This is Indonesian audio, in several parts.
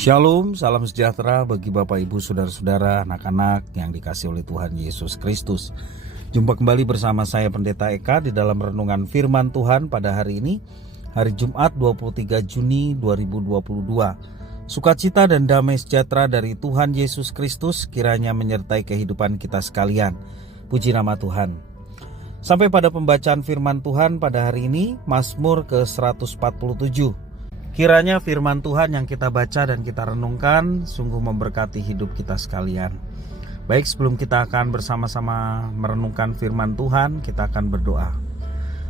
Shalom, salam sejahtera bagi Bapak Ibu, Saudara-saudara, anak-anak yang dikasihi oleh Tuhan Yesus Kristus. Jumpa kembali bersama saya Pendeta Eka di dalam renungan firman Tuhan pada hari ini, hari Jumat 23 Juni 2022. Sukacita dan damai sejahtera dari Tuhan Yesus Kristus kiranya menyertai kehidupan kita sekalian. Puji nama Tuhan. Sampai pada pembacaan firman Tuhan pada hari ini, Mazmur ke-147. Kiranya firman Tuhan yang kita baca dan kita renungkan sungguh memberkati hidup kita sekalian. Baik, sebelum kita akan bersama-sama merenungkan firman Tuhan, kita akan berdoa.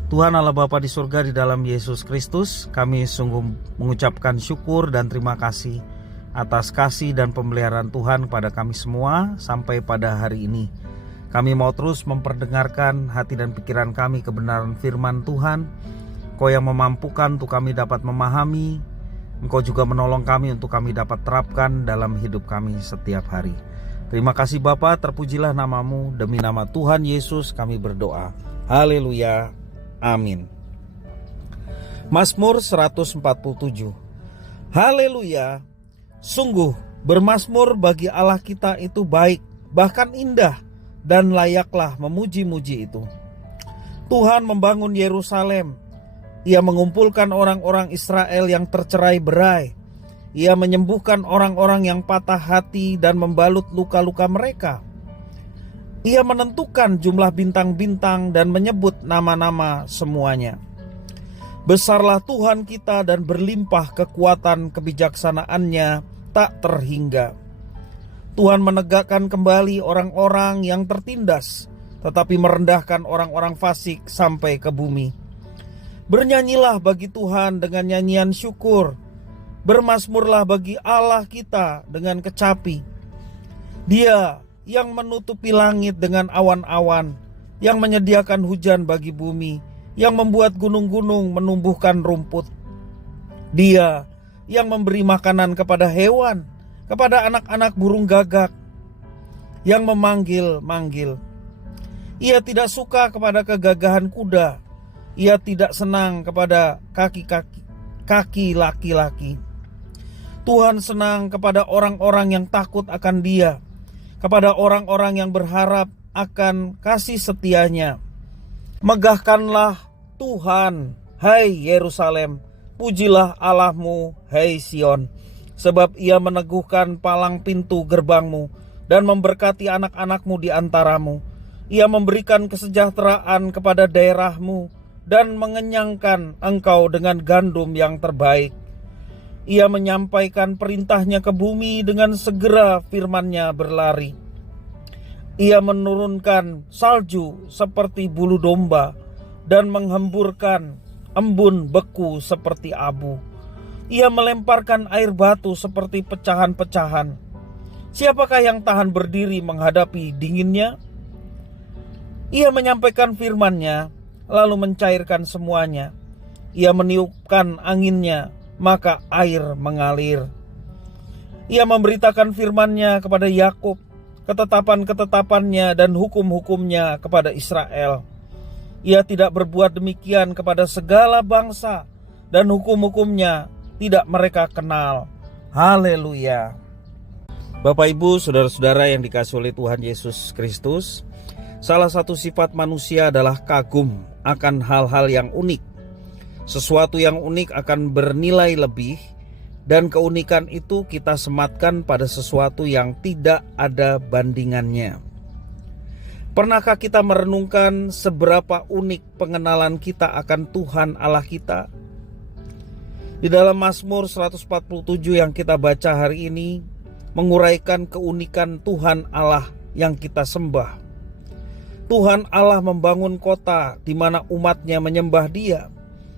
Tuhan Allah Bapa di surga, di dalam Yesus Kristus, kami sungguh mengucapkan syukur dan terima kasih atas kasih dan pemeliharaan Tuhan kepada kami semua sampai pada hari ini. Kami mau terus memperdengarkan hati dan pikiran kami kebenaran firman Tuhan. Engkau yang memampukan untuk kami dapat memahami, Engkau juga menolong kami untuk kami dapat terapkan dalam hidup kami setiap hari. Terima kasih Bapa, terpujilah namamu, demi nama Tuhan Yesus kami berdoa. Haleluya, amin. Mazmur 147. Haleluya, sungguh bermazmur bagi Allah kita itu baik, bahkan indah, dan layaklah memuji-muji itu. Tuhan membangun Yerusalem. Ia mengumpulkan orang-orang Israel yang tercerai-berai. Ia menyembuhkan orang-orang yang patah hati dan membalut luka-luka mereka. Ia menentukan jumlah bintang-bintang dan menyebut nama-nama semuanya. Besarlah Tuhan kita dan berlimpah kekuatan kebijaksanaannya tak terhingga. Tuhan menegakkan kembali orang-orang yang tertindas, tetapi merendahkan orang-orang fasik sampai ke bumi. Bernyanyilah bagi Tuhan dengan nyanyian syukur. Bermazmurlah bagi Allah kita dengan kecapi. Dia yang menutupi langit dengan awan-awan, yang menyediakan hujan bagi bumi, yang membuat gunung-gunung menumbuhkan rumput. Dia yang memberi makanan kepada hewan, kepada anak-anak burung gagak, yang memanggil-manggil. Ia tidak suka kepada kegagahan kuda. Ia tidak senang kepada kaki laki-laki. Tuhan senang kepada orang-orang yang takut akan Dia, kepada orang-orang yang berharap akan kasih setianya. Megahkanlah Tuhan, hai Yerusalem, pujilah Allahmu, hai Sion, sebab Ia meneguhkan palang pintu gerbangmu dan memberkati anak-anakmu di antaramu. Ia memberikan kesejahteraan kepada daerahmu dan mengenyangkan engkau dengan gandum yang terbaik. Ia menyampaikan perintahnya ke bumi, dengan segera firman-Nya berlari. Ia menurunkan salju seperti bulu domba dan menghemburkan embun beku seperti abu. Ia melemparkan air batu seperti pecahan-pecahan. Siapakah yang tahan berdiri menghadapi dinginnya? Ia menyampaikan firman-Nya, lalu mencairkan semuanya. Ia meniupkan anginnya, maka air mengalir. Ia memberitakan firman-Nya kepada Yakub, ketetapan-ketetapannya dan hukum-hukumnya kepada Israel. Ia tidak berbuat demikian kepada segala bangsa, dan hukum-hukumnya tidak mereka kenal. Haleluya. Bapak Ibu, saudara-saudara yang dikasihi oleh Tuhan Yesus Kristus, salah satu sifat manusia adalah kagum akan hal-hal yang unik. Sesuatu yang unik akan bernilai lebih, dan keunikan itu kita sematkan pada sesuatu yang tidak ada bandingannya. Pernahkah kita merenungkan seberapa unik pengenalan kita akan Tuhan Allah kita? Di dalam Mazmur 147 yang kita baca hari ini menguraikan keunikan Tuhan Allah yang kita sembah. Tuhan Allah membangun kota di mana umatnya menyembah Dia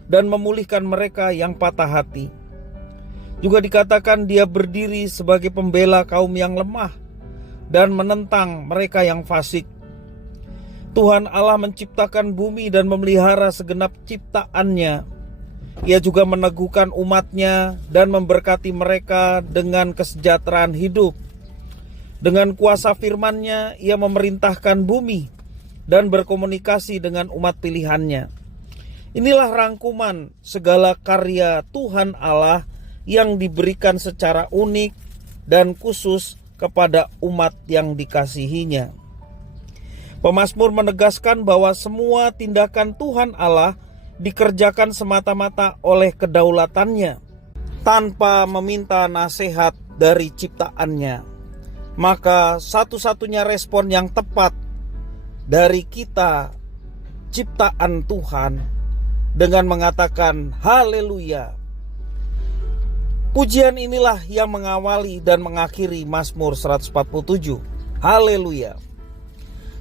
dan memulihkan mereka yang patah hati. Juga dikatakan Dia berdiri sebagai pembela kaum yang lemah dan menentang mereka yang fasik. Tuhan Allah menciptakan bumi dan memelihara segenap ciptaannya. Ia juga meneguhkan umatnya dan memberkati mereka dengan kesejahteraan hidup. Dengan kuasa firman-Nya, Ia memerintahkan bumi dan berkomunikasi dengan umat pilihannya. Inilah rangkuman segala karya Tuhan Allah yang diberikan secara unik dan khusus kepada umat yang dikasihinya. Pemazmur menegaskan bahwa semua tindakan Tuhan Allah dikerjakan semata-mata oleh kedaulatannya, tanpa meminta nasihat dari ciptaannya. Maka satu-satunya respon yang tepat dari kita, ciptaan Tuhan, dengan mengatakan haleluya. Pujian inilah yang mengawali dan mengakhiri Mazmur 147. Haleluya.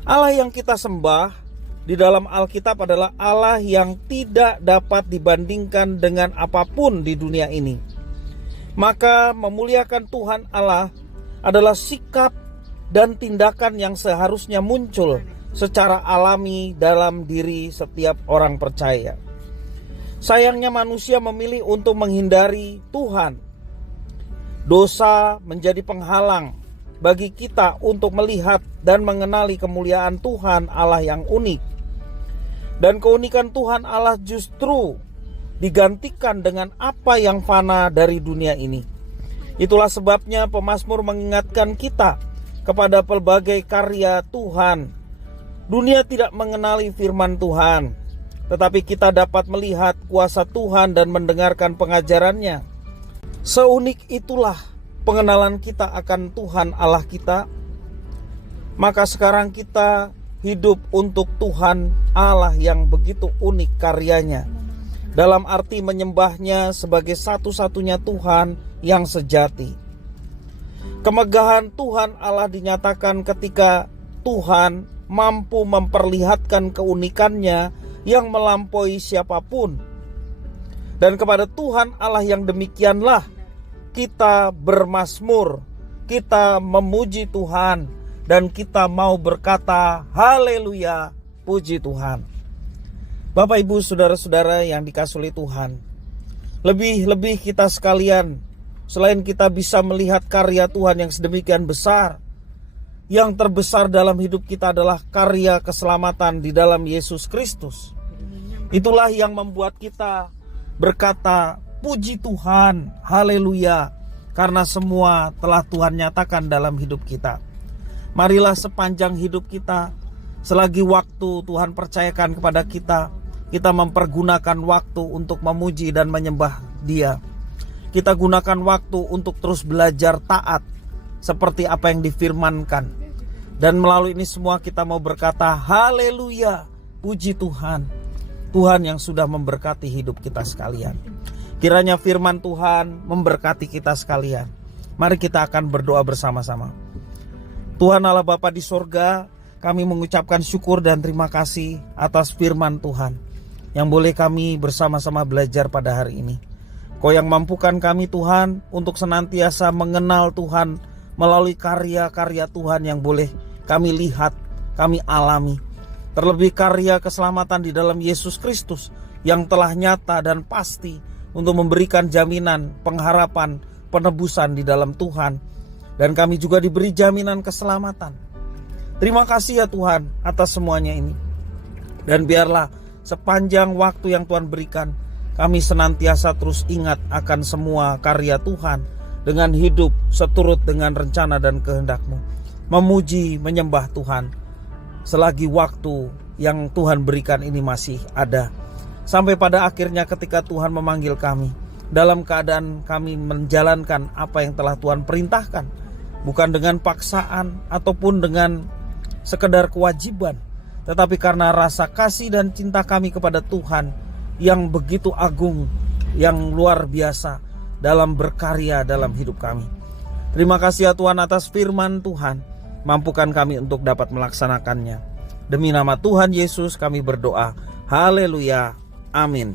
Allah yang kita sembah di dalam Alkitab adalah Allah yang tidak dapat dibandingkan dengan apapun di dunia ini. Maka memuliakan Tuhan Allah adalah sikap dan tindakan yang seharusnya muncul secara alami dalam diri setiap orang percaya. Sayangnya manusia memilih untuk menghindari Tuhan. Dosa menjadi penghalang bagi kita untuk melihat dan mengenali kemuliaan Tuhan Allah yang unik. Dan keunikan Tuhan Allah justru digantikan dengan apa yang fana dari dunia ini. Itulah sebabnya pemazmur mengingatkan kita kepada pelbagai karya Tuhan. Dunia tidak mengenali firman Tuhan, tetapi kita dapat melihat kuasa Tuhan dan mendengarkan pengajarannya. Seunik itulah pengenalan kita akan Tuhan Allah kita. Maka sekarang kita hidup untuk Tuhan Allah yang begitu unik karyanya, dalam arti menyembahnya sebagai satu-satunya Tuhan yang sejati. Kemegahan Tuhan Allah dinyatakan ketika Tuhan mampu memperlihatkan keunikannya yang melampaui siapapun. Dan kepada Tuhan Allah yang demikianlah kita bermazmur, kita memuji Tuhan, dan kita mau berkata haleluya, puji Tuhan. Bapak ibu saudara-saudara yang dikasihi oleh Tuhan, lebih-lebih kita sekalian, selain kita bisa melihat karya Tuhan yang sedemikian besar, yang terbesar dalam hidup kita adalah karya keselamatan di dalam Yesus Kristus. Itulah yang membuat kita berkata puji Tuhan, haleluya, karena semua telah Tuhan nyatakan dalam hidup kita. Marilah sepanjang hidup kita, selagi waktu Tuhan percayakan kepada kita, kita mempergunakan waktu untuk memuji dan menyembah Dia. Kita gunakan waktu untuk terus belajar taat seperti apa yang difirmankan. Dan melalui ini semua kita mau berkata haleluya, puji Tuhan. Tuhan yang sudah memberkati hidup kita sekalian. Kiranya firman Tuhan memberkati kita sekalian. Mari kita akan berdoa bersama-sama. Tuhan Allah Bapa di sorga, kami mengucapkan syukur dan terima kasih atas firman Tuhan yang boleh kami bersama-sama belajar pada hari ini. Kau yang mampukan kami Tuhan untuk senantiasa mengenal Tuhan melalui karya-karya Tuhan yang boleh kami lihat, kami alami. Terlebih karya keselamatan di dalam Yesus Kristus yang telah nyata dan pasti untuk memberikan jaminan, pengharapan, penebusan di dalam Tuhan. Dan kami juga diberi jaminan keselamatan. Terima kasih ya Tuhan atas semuanya ini. Dan biarlah sepanjang waktu yang Tuhan berikan, kami senantiasa terus ingat akan semua karya Tuhan dengan hidup seturut dengan rencana dan kehendak-Mu. Memuji, menyembah Tuhan selagi waktu yang Tuhan berikan ini masih ada. Sampai pada akhirnya ketika Tuhan memanggil kami, dalam keadaan kami menjalankan apa yang telah Tuhan perintahkan, bukan dengan paksaan ataupun dengan sekedar kewajiban, tetapi karena rasa kasih dan cinta kami kepada Tuhan yang begitu agung, yang luar biasa dalam berkarya dalam hidup kami. Terima kasih ya Tuhan atas firman Tuhan. Mampukan kami untuk dapat melaksanakannya. Demi nama Tuhan Yesus kami berdoa. Haleluya. Amin.